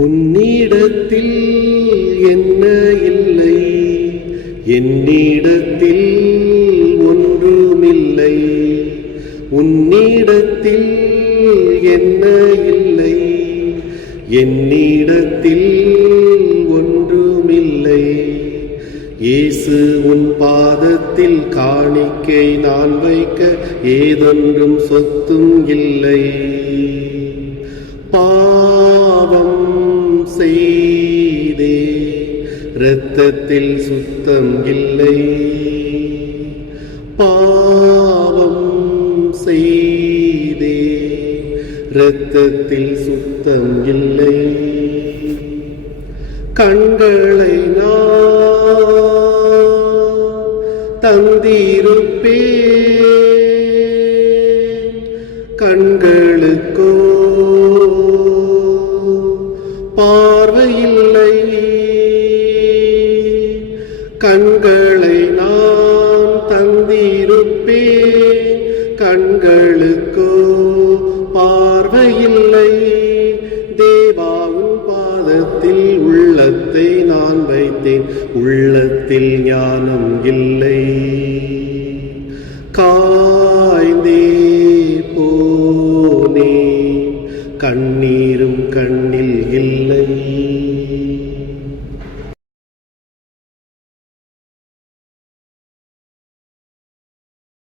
உன்னிடத்தில் என்ன இல்லை? என்னிடத்தில் ஒன்றுமில்லை. உன்னிடத்தில் என்ன இல்லை? என்னிடத்தில் ஒன்றுமில்லை. இயேசு உன் பாதத்தில் காணிக்கை நான் வைக்க ஏதொன்றும் சொத்தும் இல்லை. பா செய்தே. இரத்தத்தில் சுத்தம் இல்லை. பாவம் செய்தே. இரத்தத்தில் சுத்தம் இல்லை. கண்களை நான் தந்திருப்பேன். கண்களுக்கோ கண்களை நான் தந்திருப்பேன் கண்களுக்கோ பார்வையில்லை. தேவாவும் பாதத்தில் உள்ளத்தை நான் வைத்தேன். உள்ளத்தில் ஞானம் இல்லை. காய்ந்தே போனே. கண்ணீரும் கண்ணில் இல்லை.